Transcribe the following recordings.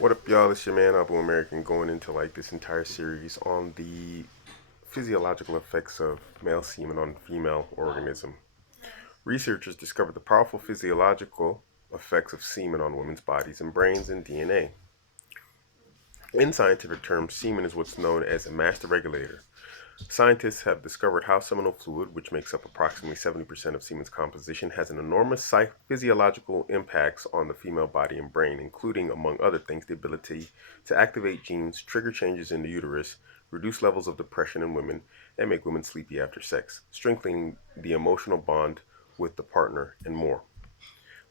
What up, y'all? It's your man, Abuamerican, going into like this entire series on the physiological effects of male semen on female organism. Researchers discovered the powerful physiological effects of semen on women's bodies and brains and DNA. In scientific terms, semen is what's known as a master regulator. Scientists have discovered how seminal fluid, which makes up approximately 70% of semen's composition, has an enormous physiological impacts on the female body and brain, including, among other things, the ability to activate genes, trigger changes in the uterus, reduce levels of depression in women, and make women sleepy after sex, strengthening the emotional bond with the partner, and more.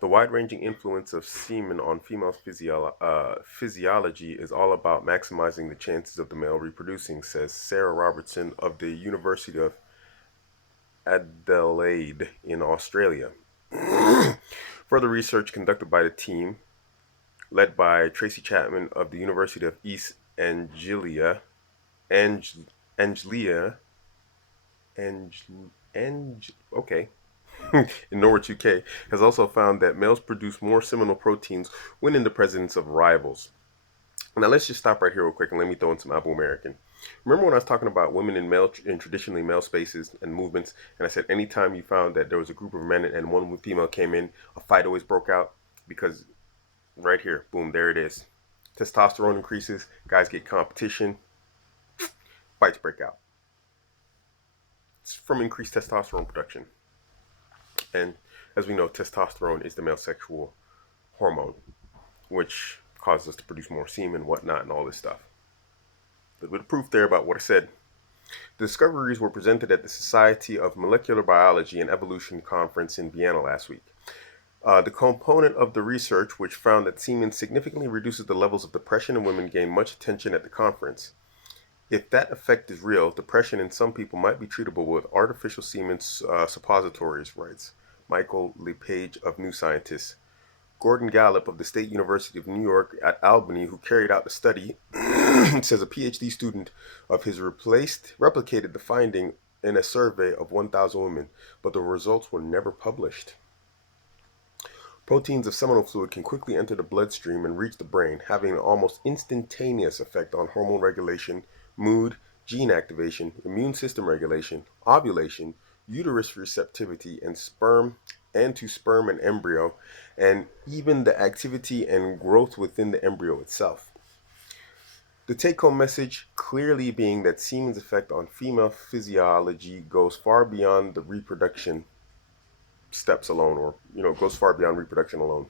The wide ranging influence of semen on female physiology is all about maximizing the chances of the male reproducing, says Sarah Robertson of the University of Adelaide in Australia. Further research conducted by the team, led by Tracy Chapman of the University of East Anglia, Anglia, okay, in Norwich, UK, has also found that males produce more seminal proteins when in the presence of rivals. Now let's just stop right here real quick and let me throw in some Abuamerican. Remember when I was talking about women in traditionally male spaces and movements, and I said anytime you found that there was a group of men and one female came in, a fight always broke out because right here, boom, there it is. Testosterone increases, guys get competition, fights break out. It's from increased testosterone production. And as we know, testosterone is the male sexual hormone, which causes us to produce more semen, whatnot, and all this stuff. A little bit of proof there about what I said. The discoveries were presented at the Society of Molecular Biology and Evolution conference in Vienna last week. The component of the research, which found that semen significantly reduces the levels of depression in women, gained much attention at the conference. If that effect is real, depression in some people might be treatable with artificial semen suppositories, writes Michael LePage of New Scientist. Gordon Gallup of the State University of New York at Albany, who carried out the study, says a PhD student of his replicated the finding in a survey of 1,000 women, but the results were never published. Proteins of seminal fluid can quickly enter the bloodstream and reach the brain, having an almost instantaneous effect on hormone regulation, mood, gene activation, immune system regulation, ovulation, uterus receptivity, and to sperm and embryo, and even the activity and growth within the embryo itself. The take-home message clearly being that semen's effect on female physiology goes far beyond the reproduction steps alone, or goes far beyond reproduction alone.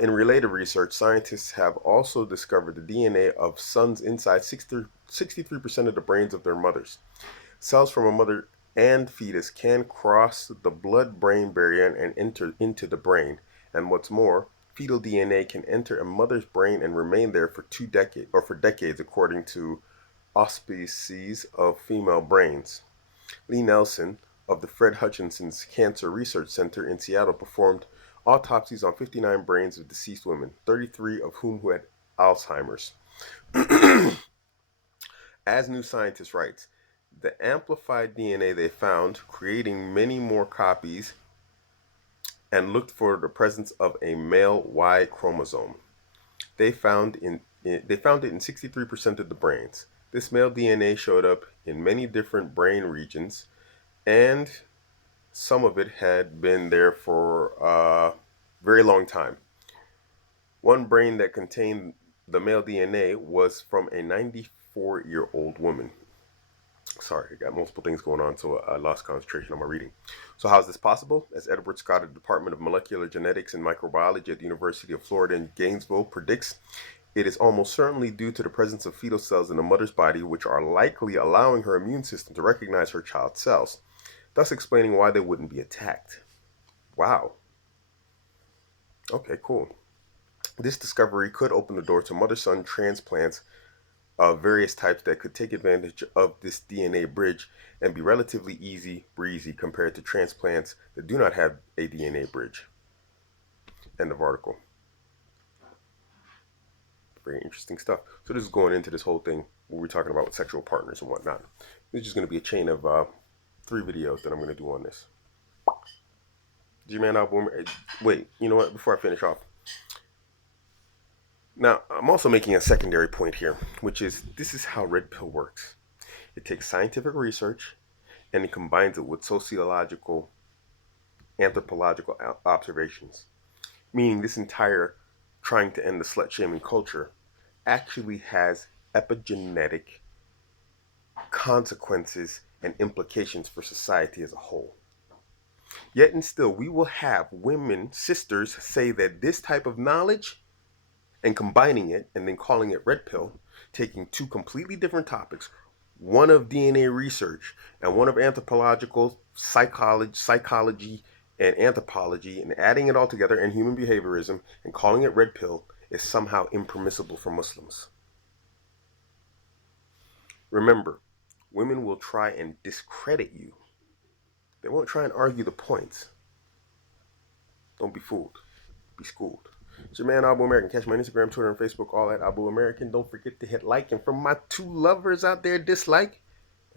In related research, scientists have also discovered the DNA of sons inside 63% of the brains of their mothers. Cells from a mother and fetus can cross the blood-brain barrier and enter into the brain. And what's more, fetal DNA can enter a mother's brain and remain there for decades, according to auspices of female brains. Lee Nelson of the Fred Hutchinson's Cancer Research Center in Seattle performed autopsies on 59 brains of deceased women, 33 of whom who had Alzheimer's. As New Scientist writes, the amplified DNA they found, creating many more copies, and looked for the presence of a male Y chromosome. They found it in 63% of the brains. This male DNA showed up in many different brain regions, and some of it had been there for a very long time. One brain that contained the male DNA was from a 94-year-old woman. Sorry, I got multiple things going on, so I lost concentration on my reading. So how is this possible? As Edward Scott of the Department of Molecular Genetics and Microbiology at the University of Florida in Gainesville predicts, it is almost certainly due to the presence of fetal cells in the mother's body, which are likely allowing her immune system to recognize her child's cells, thus explaining why they wouldn't be attacked. Wow. Okay, cool. This discovery could open the door to mother-son transplants of various types that could take advantage of this DNA bridge and be relatively easy breezy compared to transplants that do not have a DNA bridge. End of article. Very interesting stuff. So this is going into this whole thing where we're talking about sexual partners and whatnot. This is just going to be a chain of 3 videos that I'm going to do on this. G-Man album. Wait, you know what? Before I finish off, Now, I'm also making a secondary point here, which is this is how red pill works. It takes scientific research and it combines it with sociological, anthropological observations. Meaning, this entire trying to end the slut shaming culture actually has epigenetic consequences and implications for society as a whole. Yet and still, we will have women, sisters, say that this type of knowledge and combining it and then calling it red pill, taking two completely different topics, one of DNA research and one of anthropological psychology and anthropology, and adding it all together in human behaviorism and calling it red pill is somehow impermissible for Muslims. Remember, women will try and discredit you. They won't try and argue the points. Don't be fooled. Be schooled. It's your man Abuamerican. Catch my Instagram, Twitter, and Facebook all at Abuamerican. Don't forget to hit like. And from my two lovers out there, dislike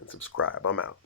and subscribe. I'm out.